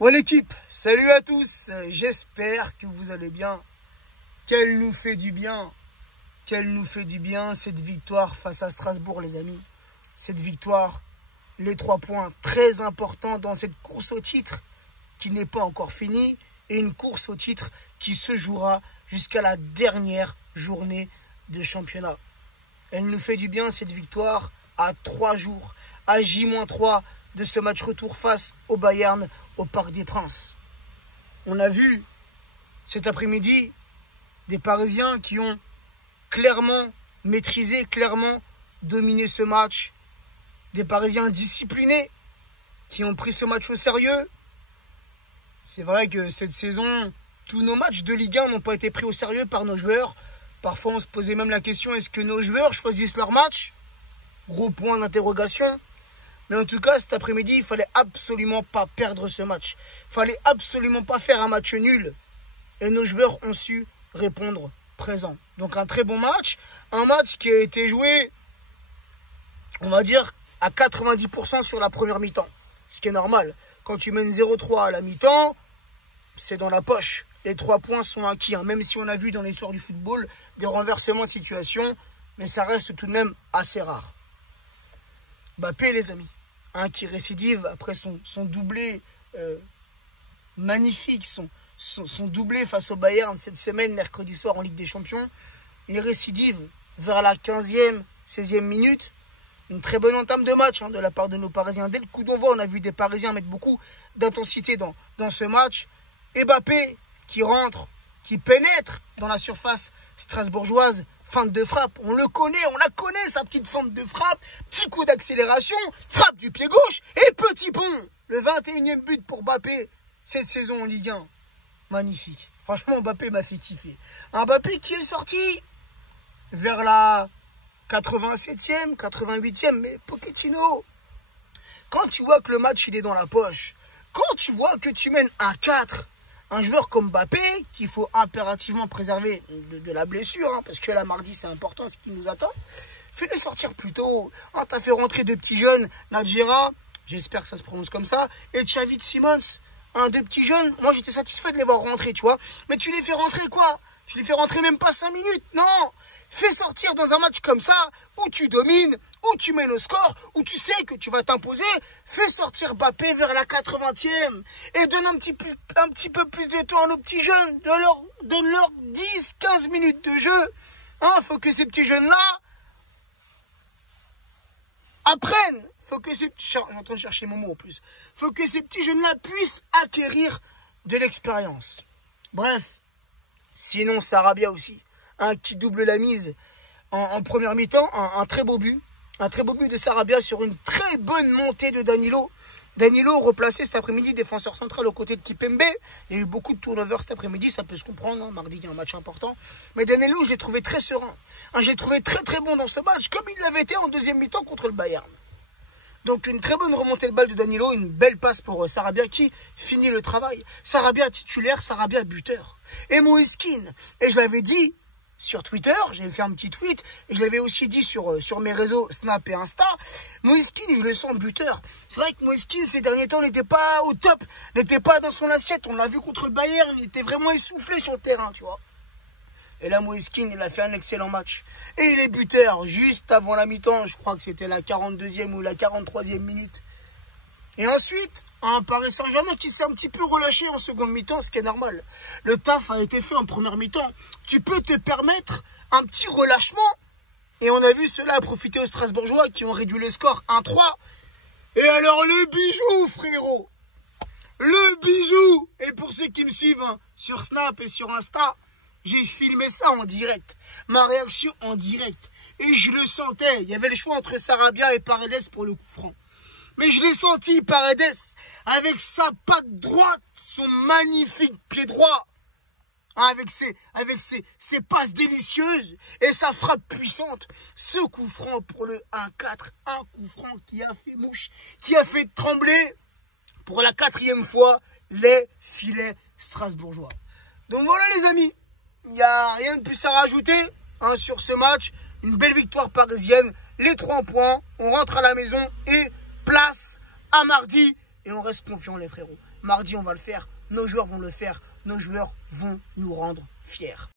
Bon l'équipe, salut à tous, j'espère que vous allez bien. Qu'elle nous fait du bien, cette victoire face à Strasbourg les amis. Cette victoire, les 3 points très importants dans cette course au titre qui n'est pas encore finie. Et une course au titre qui se jouera jusqu'à la dernière journée de championnat. Elle nous fait du bien cette victoire à 3 jours, à J-3 de ce match retour face au Bayern au Parc des Princes. On a vu cet après-midi des Parisiens qui ont clairement maîtrisé, clairement dominé ce match. Des Parisiens disciplinés qui ont pris ce match au sérieux. C'est vrai que cette saison, tous nos matchs de Ligue 1 n'ont pas été pris au sérieux par nos joueurs. Parfois, on se posait même la question, est-ce que nos joueurs choisissent leur match? Gros point d'interrogation. Mais en tout cas, cet après-midi, il fallait absolument pas perdre ce match. Il fallait absolument pas faire un match nul. Et nos joueurs ont su répondre présent. Donc un très bon match. Un match qui a été joué, on va dire, à 90% sur la première mi-temps. Ce qui est normal. Quand tu mènes 0-3 à la mi-temps, c'est dans la poche. Les 3 points sont acquis. Même si on a vu dans l'histoire du football des renversements de situation. Mais ça reste tout de même assez rare. Mbappé les amis. Qui récidive après son doublé magnifique, son doublé face au Bayern cette semaine, mercredi soir en Ligue des Champions. Il récidive vers la 15e, 16e minute. Une très bonne entame de match de la part de nos Parisiens. Dès le coup d'envoi, on a vu des Parisiens mettre beaucoup d'intensité dans ce match. Et Mbappé qui rentre, qui pénètre dans la surface strasbourgeoise. Feinte de frappe, on le connaît, on la connaît, sa petite feinte de frappe, petit coup d'accélération, frappe du pied gauche et petit pont. Le 21e but pour Mbappé cette saison en Ligue 1. Magnifique. Franchement, Mbappé m'a fait kiffer. Un Mbappé qui est sorti vers la 87e, 88e, mais Pochettino, quand tu vois que le match il est dans la poche, quand tu vois que tu mènes 1-4, un joueur comme Mbappé, qu'il faut impérativement préserver de la blessure, parce que là, mardi, c'est important ce qui nous attend. Fais-le sortir plus tôt. T'as fait rentrer 2 petits jeunes, Nadjera, j'espère que ça se prononce comme ça, et Xavi Simons, 2 petits jeunes. Moi, j'étais satisfait de les voir rentrer, tu vois. Mais tu les fais rentrer quoi? Tu les fais rentrer même pas 5 minutes. Non! Fais sortir dans un match comme ça, où tu domines, où tu mènes au score, où tu sais que tu vas t'imposer. Fais sortir Mbappé vers la 80e et donne un petit peu plus de temps à nos petits jeunes. Donne-leur 10-15 minutes de jeu. Faut que ces petits jeunes-là apprennent. Je suis en train de chercher mon mot en plus. Faut que ces petits jeunes-là puissent acquérir de l'expérience. Bref, sinon Sarabia aussi. Qui double la mise en première mi-temps, un très beau but. Un très beau but de Sarabia sur une très bonne montée de Danilo. Danilo replacé cet après-midi, défenseur central aux côtés de Kipembe. Il y a eu beaucoup de turnover cet après-midi, ça peut se comprendre. Mardi, il y a un match important. Mais Danilo, je l'ai trouvé très serein. Je l'ai trouvé très très bon dans ce match, comme il l'avait été en deuxième mi-temps contre le Bayern. Donc une très bonne remontée de balle de Danilo, une belle passe pour Sarabia qui finit le travail. Sarabia titulaire, Sarabia buteur. Et Moïse Kean, et je l'avais dit sur Twitter, j'avais fait un petit tweet, et je l'avais aussi dit sur mes réseaux Snap et Insta, Moïse Kean, je le sens buteur. C'est vrai que Moïse Kean, ces derniers temps, n'était pas au top, n'était pas dans son assiette. On l'a vu contre le Bayern, il était vraiment essoufflé sur le terrain, tu vois. Et là, Moïse Kean, il a fait un excellent match. Et il est buteur, juste avant la mi-temps, je crois que c'était la 42e ou la 43e minute. Et ensuite, un Paris Saint-Germain qui s'est un petit peu relâché en seconde mi-temps, ce qui est normal. Le taf a été fait en première mi-temps. Tu peux te permettre un petit relâchement. Et on a vu cela profiter aux Strasbourgeois qui ont réduit le score 1-3. Et alors le bijou, frérot. Le bijou. Et pour ceux qui me suivent sur Snap et sur Insta, j'ai filmé ça en direct. Ma réaction en direct. Et je le sentais. Il y avait le choix entre Sarabia et Paredes pour le coup franc. Mais je l'ai senti, Paredes, avec sa patte droite, son magnifique pied droit, avec ses passes délicieuses et sa frappe puissante. Ce coup franc pour le 1-4, un coup franc qui a fait mouche, qui a fait trembler pour la 4e fois les filets strasbourgeois. Donc voilà les amis, il n'y a rien de plus à rajouter sur ce match. Une belle victoire parisienne, les 3 points, on rentre à la maison et place à mardi et on reste confiant les frérots. Mardi, on va le faire. Nos joueurs vont le faire. Nos joueurs vont nous rendre fiers.